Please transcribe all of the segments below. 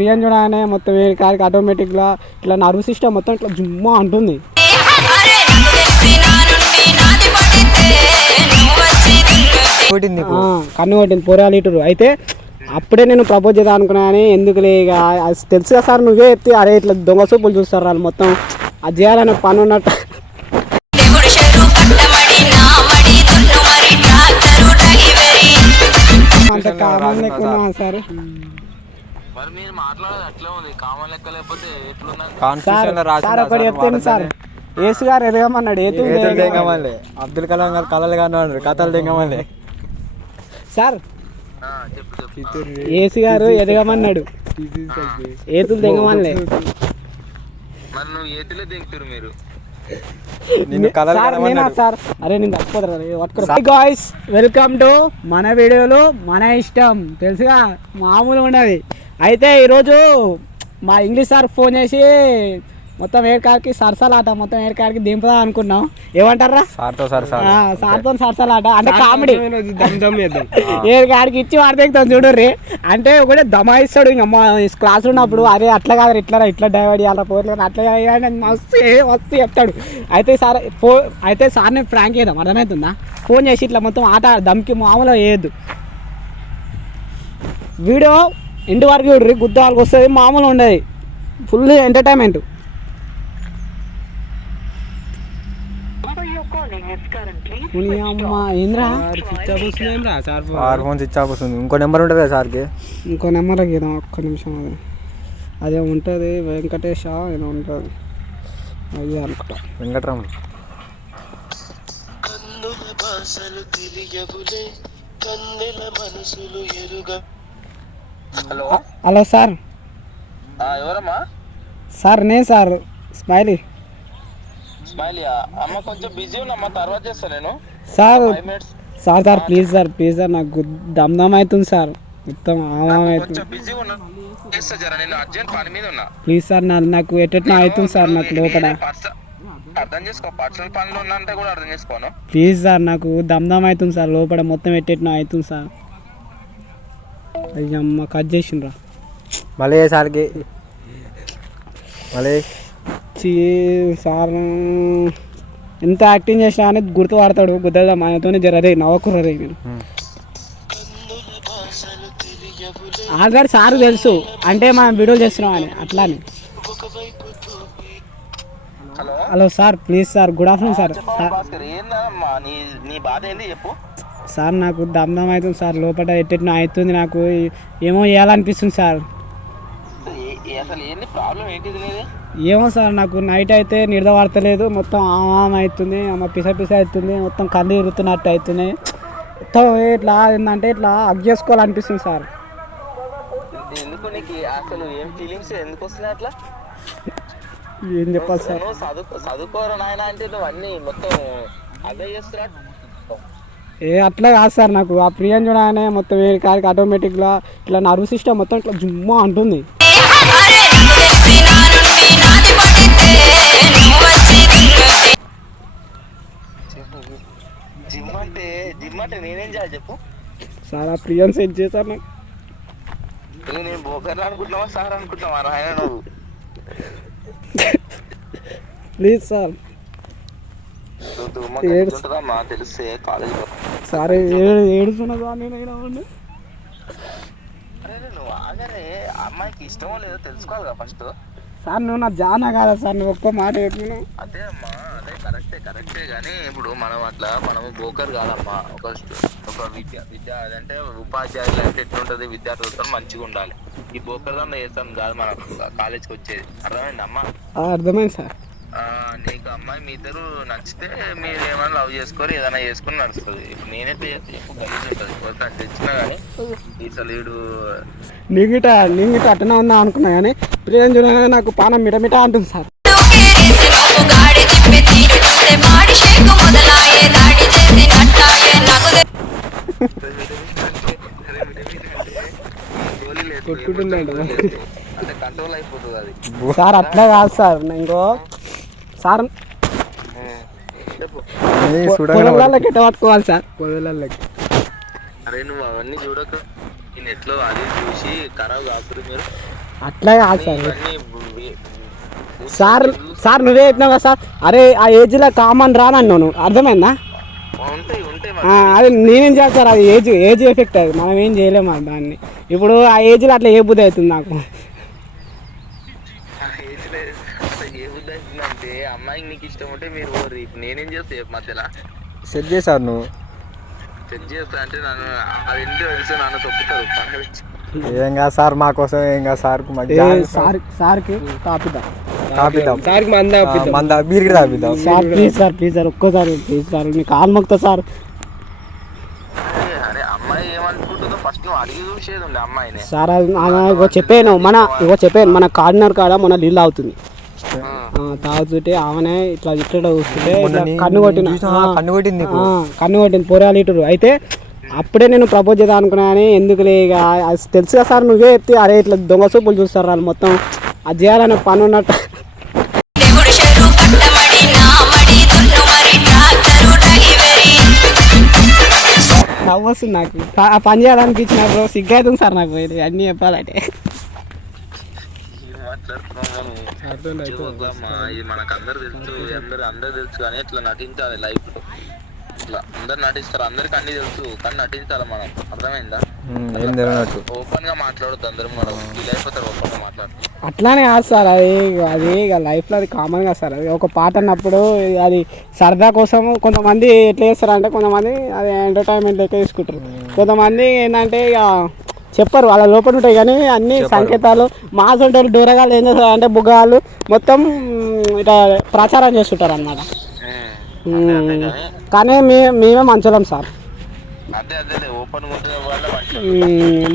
ప్రియం చూడగానే మొత్తం వేరే కారికి ఆటోమేటిక్గా ఇట్లా నర్వ్ సిస్టమ్ మొత్తం ఇట్లా జుమ్మా అంటుంది. కన్ను కొట్టింది పోరాలు ఇటురు. అయితే అప్పుడే నేను ప్రపోజ్ చేద్దాం అనుకున్నా కానీ ఎందుకులే ఇక తెలుసు కదా సార్, నువ్వే ఎత్తి అరే ఇట్లా దొంగ సూపులు చూస్తారు వాళ్ళు మొత్తం అది చేయాలనే పని ఉన్నట్టు. అంత కామన్ లేకున్నా సార్ సార్ ఒకటి చెప్తాను సార్, ఏసు గారు ఎదగమన్నాడు అబ్దుల్ కలాం గారు కళలు కానివాడు కథలు దిగమలే సార్. ఏసు గారు ఎదగమన్నాడు, ఏతులు దిగమనిలే. సార్ అరే నేను తప్పదు. గాయ్స్ వెల్కమ్ టు మన వీడియోలు మన ఇష్టం, తెలుసుగా మామూలు ఉన్నది. అయితే ఈరోజు మా ఇంగ్లీష్ సార్ ఫోన్ చేసి మొత్తం ఏడుకాడికి సరసలాట, మొత్తం ఏడుకాడికి దింపుదా అనుకున్నాం. ఏమంటారా సార్తో సరసలాట అంటే కామెడీ. ఏడుకాడికి ఇచ్చి వాడతాం చూడర్రీ అంటే ఒకటే దమాయిస్తాడు. ఇంకా మా క్లాస్ ఉన్నప్పుడు అరే అట్లా కాదు ఇట్లా డైవర్ట్ చేయాలరా పోర్లేదు అట్లా మస్తు చెప్తాడు. అయితే సార్ని ఫ్రాంక్ చేద్దాం, అర్థమవుతుందా? ఫోన్ చేసి ఇట్లా మొత్తం ఆట దమ్కి మామూలుగా వేయద్దు. వీడియో ఇంటి వరకు చూడ్రి, గుద్ద వాళ్ళకి వస్తుంది, మామూలు ఉండదు, ఫుల్ ఎంటర్టైన్మెంట్. ఇంకో నెంబర్ ఉంటుంది కదా సార్కి, ఇంకో నెంబర్ గీద్దాం ఒక్క నిమిషం. అదే ఉంటుంది వెంకటేష్ ఏదో ఉంటుంది, అదే అనుకుంటా వెంకటరాములు. Hello sir. ఎవరమ్మా? సార్ నేను సార్ స్మైలీ. అమ్మ కొంచెం బిజీ ఉన్నమ్మా, తర్వాత చేస్తా నేను. సార్ ప్లీజ్ సార్ నాకు దమ్ అవుతుంది సార్, మొత్తం అవుతుంది. ప్లీజ్ సార్ నాకు ఎట్లా అవుతుంది సార్, నాకు లోపల అర్థం చేసుకో, పర్సనల్ పనులు ఉన్నంటే కూడా అర్థం చేసుకోను. ప్లీజ్ సార్ నాకు దమ్ అవుతుంది సార్, లోపల మొత్తం ఎట్లా అవుతుంది సార్. అయ్యమ్మ కట్ చేసిండ్రా మళ్ళీ సార్కి మళ్ళీ సార్ ఎంత యాక్టింగ్ చేసినా అనేది గుర్తుపడతాడు. గుద్దదా ఆయనతోనే జరరే నవ్వకుర్రే. నేను ఆల్రెడీ సార్ తెలుసు అంటే మనం వీడియోలు చేస్తున్నాం అని అట్లానే. Hello sir please sir, good afternoon sir. Sir నాకు దమ్ అవుతుంది సార్, లోపల ఎట్టెట్నో అవుతుంది, నాకు ఏమో చేయాలనిపిస్తుంది సార్. ఏమో సార్ నాకు నైట్ అయితే నిద్ర పడతలేదు, మొత్తం అవుతుంది, పిస అవుతుంది, మొత్తం కళ్ళు ఇరుగుతున్నట్టు అవుతుంది, మొత్తం ఇట్లా ఏంటంటే ఇట్లా హగ్ చేసుకోవాలనిపిస్తుంది సార్. ఏం చెప్పాలి సార్? చదువుకోరా నాయన అంటే నువ్వు అన్ని మొత్తం అదే చేస్తున్నా. అట్లా కాదు సార్, నాకు ఆ ప్రియం చూడగానే మొత్తం వేరే కారికి ఆటోమేటిక్గా ఇట్లా నర్వ్ సిస్టమ్ మొత్తం ఇట్లా జుమ్మా అంటుంది. జిమ్ అంటే నేనేం చేయాలి చెప్పు సార్? ఆ ప్రియం సెట్ చేశారు నాకు. నేను బోకర్లు అనుకుంటున్నావా సార్ అనుకుంటున్నావా ఆయన నువ్వు? ప్లీజ్ సార్ తెలిస్తే కాలేజ్ సార్ ఏడుస్తున్నా సార్ నేను. అరే నువ్వు ఆగరే, అమ్మాయికి ఇష్టమో లేదో తెలుసుకోవాలి కదా ఫస్ట్. సార్ నువ్వు నా జానా కాదా సార్, నువ్వు ఒక్క మాట చెప్పిన. అదే అమ్మా, అదే కరెక్టే కానీ ఇప్పుడు మనము బోకర్ కాదమ్మా. ఒక విద్య అదంటే ఉపాధ్యాయులు అంటే ఎట్లుంటది, విద్యార్థులతో మంచిగా ఉండాలి. ఈ బోకర్ దాన్ని చేస్తాం కాదు మనం కాలేజ్కి వచ్చేది. అర్థమైంది అమ్మా? అర్థమైంది సార్. నీకు అమ్మాయి మీ ఇద్దరు నచ్చితే మీరు ఏమైనా లవ్ చేసుకొని ఏదైనా చేసుకుని నడుస్తుంది. ఇప్పుడు నేనైతే చెప్పు గలీజ్ ఉంటుంది తెచ్చినా కానీ అసలు వీడు నీగిట అట్టనే ఉందా అనుకున్నా కానీ ప్రియం చూడగానే నాకు పానం మిటమిట అంటుంది సార్. అంటే కంట్రోల్ అయిపోతుంది అది సార్. అట్లా కాదు సార్, ఇంకో సార్ పొలంలోకి ఎట్ట పట్టుకోవాలి సార్? పొలంలోకి అరే నువ్వు అవన్నీ చూడక నేను ఎట్లో అది చూసి ఖరాబ్ కాకురు మీరు. అట్లా కాదు సార్. ఇవన్నీ సార్ సార్ నువ్వే చెప్పినావు కదా సార్, అరే ఆ ఏజ్లో కామన్ రానన్నావు నువ్వు, అర్థమైందా? ఉంటాయి ఉంటాయి అది నేనేం చేయాలి సార్, అది ఏజ్ ఎఫెక్ట్, అది మనం ఏం చేయలేము దాన్ని. ఇప్పుడు ఆ ఏజ్లో అట్లా ఏ బుద్ధి అవుతుంది నాకు. ఏ ఉద్దేశం అంటే అమ్మాయికి నీకు ఇష్టం ఉంటే మీరు నేనేం చేస్తా మధ్యలో సెట్ చేశారు నువ్వు. చెక్ చేస్తా అంటే నన్ను అది ఇంటి తెలిసి నన్ను తొక్కుతారు పక్కన. ఏం కాదు సార్, మా కోసం ఏం కాదు సార్. సార్కి తాపిద్దాం, సార్కి మంద బీరికి తాపిద్దాం sir. Please sir, please sir, ఒక్కోసారి ప్లీజ్ సార్, మీకు కాలు మొక్తా సార్. అరే అమ్మాయి ఏమనుకుంటుందో ఫస్ట్ నువ్వు అడిగి చూసేది ఉండే అమ్మాయిని. సార్ ఇగో చెప్పాను మన కార్నర్ కాడ మన నీళ్ళు అవుతుంది, తాగుతుంటే ఆమెనే ఇట్లా ఇట్లా చూస్తుంటే కన్ను కొట్టింది పోరాలు ఇటురు. అయితే అప్పుడే నేను ప్రపోజ్ చేద్దాం అనుకున్నా, కానీ ఎందుకు ఇక తెలుసు కదా సార్, నువ్వే ఎత్తి అరే ఇట్లా దొంగ సూపులు చూస్తారు వాళ్ళు మొత్తం, అది చేయాలనే పని ఉన్నట్టు. నవ్వు వస్తుంది నాకు ఆ పని చేయాలనిపించినప్పుడు, సిగ్గు అవుతుంది సార్ నాకు అన్నీ చెప్పాలంటే. ఇది మనకు అందరు తెలుసు, అందరు తెలుసు, కానీ ఇట్లా నటించాలి లైఫ్ లో. ఇట్లా అందరు నటిస్తారు, అందరికి అన్ని తెలుసు, కానీ నటించాలి మనం, అర్థమైందా? ఓపెన్ గా మాట్లాడద్దు, అందరం మనం ఫీల్ అయిపోతారు ఓపెన్ గా మాట్లాడుతాం. అట్లానే కాదు సార్, అది ఇక లైఫ్లో అది కామన్ గా సార్. అది ఒక పాట అన్నప్పుడు అది సరదా కోసం కొంతమంది ఎట్లా చేస్తారంటే, కొంతమంది అది ఎంటర్టైన్మెంట్ లెక్క తీసుకుంటారు, కొంతమంది ఏంటంటే ఇక చెప్పరు, వాళ్ళ లోపల ఉంటాయి కానీ అన్ని సంకేతాలు. మాస్ ఉంటారు డోరగాళ్ళు ఏం చేస్తారు అంటే బుగ్గాలు మొత్తం ఇట్లా ప్రచారం చేస్తుంటారు అన్నమాట. కానీ మేమే మంచోళ్ళం సార్.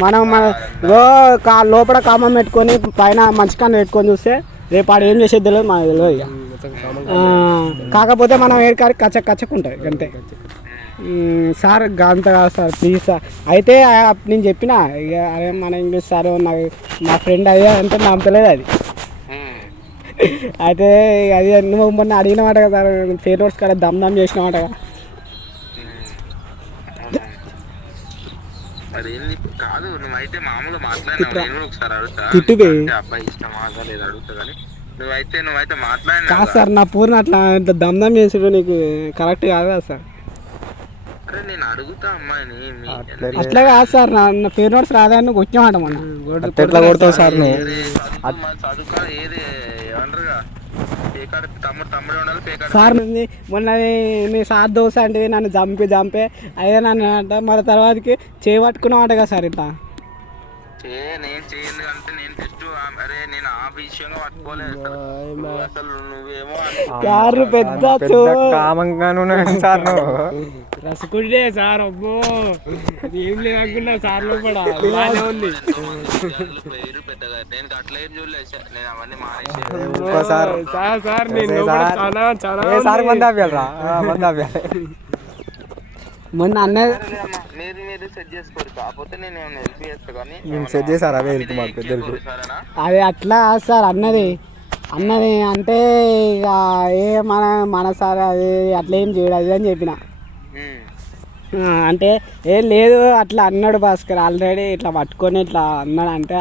మనం లోపల కామం పెట్టుకొని పైన మంచి కన్ను పెట్టుకొని చూస్తే రేపు ఆడు ఏం చేసేది తెలియదు, మనకు తెలియదు ఇక. కాకపోతే మనం ఏడికాడికి కచ్చకుంటుంది అంతే సార్. అంత కాదు సార్, ప్లీజ్ సార్. అయితే నేను చెప్పిన ఇక అరే మన ఇంగ్లీష్ సార్ నాకు మా ఫ్రెండ్ అయ్యా అంటే నమ్మలేదు అది. అయితే అది నువ్వు మొన్న అడిగినమాట కదా సార్, ఫేర్ నోట్స్ కాడ దమ్ చేసినమాట కదా. కాదు నువ్వైతే మామూలుగా మాట్లాడినా ఒకసారి అడుగుతా, అబ్బాయి ఇష్టమా లేదు అడుగుతా, కానీ నువ్వైతే మాట్లాడినా కాదు సార్. నా పూర్ణ అట్లా దమ్ చేసాడు నీకు కరెక్ట్ కాదు కదా సార్. నేను అడుగుతా అమ్మాయిని. అట్లా కాదు సార్, నా ఫేర్ నోట్స్ రాదని వచ్చామంట మన ఎట్లా కొడతావు సార్ నువ్వు? చదువుకో ఏది ఏమంటారుగా తమ్ముడు ఉండాలి సార్. మొన్న నీ సార్ దోశ అంటే నన్ను చంపే అదే నన్ను అంట, మరి తర్వాతకి చేయబట్టుకున్నామాట కదా సార్. ఇట్లా నేను చేయండి అంటే నేను జస్ట్ అరే నేను ఆ విషయంగా పట్టుకోలేదు అసలు. నువ్వేమో పెద్ద రసగుడ్డే సార్, అబ్బో ఏం లేదనుకున్నా సార్ లోపల ఉంది. పెద్దగా నేను అట్లా ఏం చూడలేదు, నేను అవన్నీ మొన్న అన్న మీరు సెట్ చేసుకోరు, కాకపోతే నేను హెల్ప్ చేస్తా, కానీ సెట్ చేశారు అవే అదే అట్లా సార్ అన్నది అంటే ఇక ఏ మన సార్ అది అట్లా ఏం చేయడు అది అని చెప్పిన. అంటే ఏం లేదు అట్లా అన్నాడు భాస్కర్ ఆల్రెడీ, ఇట్లా పట్టుకొని ఇట్లా అన్నాడు అంటే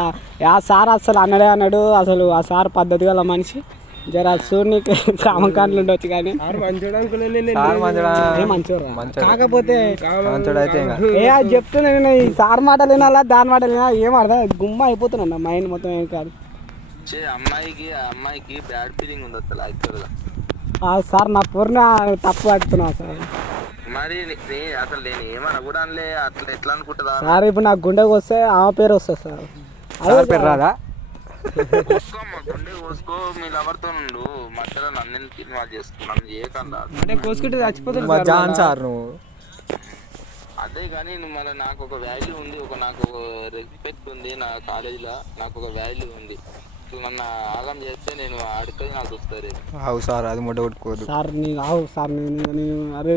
ఆ సార్ అసలు అన్నాడు. అసలు ఆ సార్ పద్ధతి గల మనిషి, జర సూర్యునికి కామకాండలు ఉండొచ్చు కానీ మంచోడు. కాకపోతే అది చెప్తున్నా నేను, ఈ సార్ మాటలు వినాలా దాని మాటలు వినా ఏం అర్థం గుమ్మ అయిపోతున్నా మైండ్ మొత్తం. ఏం కాదు అమ్మాయికి బ్యాడ్ ఫీలింగ్ ఉంది అసలు యాక్చువల్గా. సార్ నా పూర్ణ తప్పు పడుతున్నా సార్. మరి అసలు నేను ఏమన్నా కూడా అనలే, అట్లా ఎట్లా అనుకుంటుందా సార్? ఇప్పుడు నాకు గుండెకి వస్తే ఆమె పేరు వస్తుంది సార్. అదే పేరు రాదా? గుండె కోసుకో, మీ లవర్తో నుండు మధ్యలో నన్ను ఇన్వాల్వ్ చేసుకున్నాను చేయకుండా కోసుకుంటే చచ్చిపోతుంది సార్ నువ్వు. అదే కానీ నువ్వు మళ్ళీ నాకు ఒక వాల్యూ ఉంది, నాకు రెస్పెక్ట్ ఉంది, నా కాలేజీలో నాకు ఒక వాల్యూ ఉంది. నన్ను ఆగం చేస్తే నేను ఆడుకొని నాకు వస్తుంది. అవు సార్, అది ముడ్డ కొట్టుకోదు సార్. అవు సార్ అరే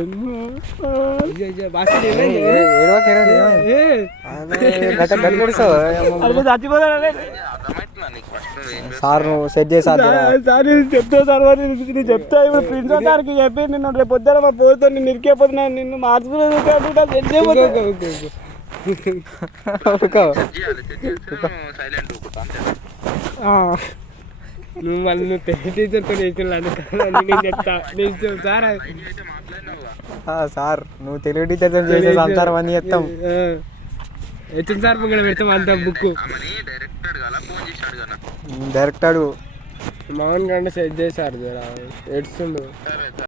సార్ నువ్వు సెట్ చేసారు సార్. చెప్తా సార్, నేను చెప్తా ఇప్పుడు ప్రిన్సిపల్ సార్కి చెప్పి నిన్ను రేపు పొద్దున మా పోతే నిన్ను ఇరికేపోతున్నా, నిన్ను మార్చుకునేది సైలెంట్ నువ్వు మళ్ళీ నువ్వు టీచర్తో చేసిన నేను చెప్తా నెక్స్ట్ సార్ అయితే మాట్లాడినావుగా సార్ నువ్వు తెలుగు టీచర్తో చేసే సంసారం అని చెప్తాం. హెచ్ఎం సార్ ముంగడ పెడతాం అంత బుక్ ఆమెని డైరెక్ట్ అడగాల ఫోన్ చేసి అడగనా డైరెక్ట్ అడుగు. మౌన్ కంటే సెట్ చేశారు జరా ఏడ్స్తుండు. సరే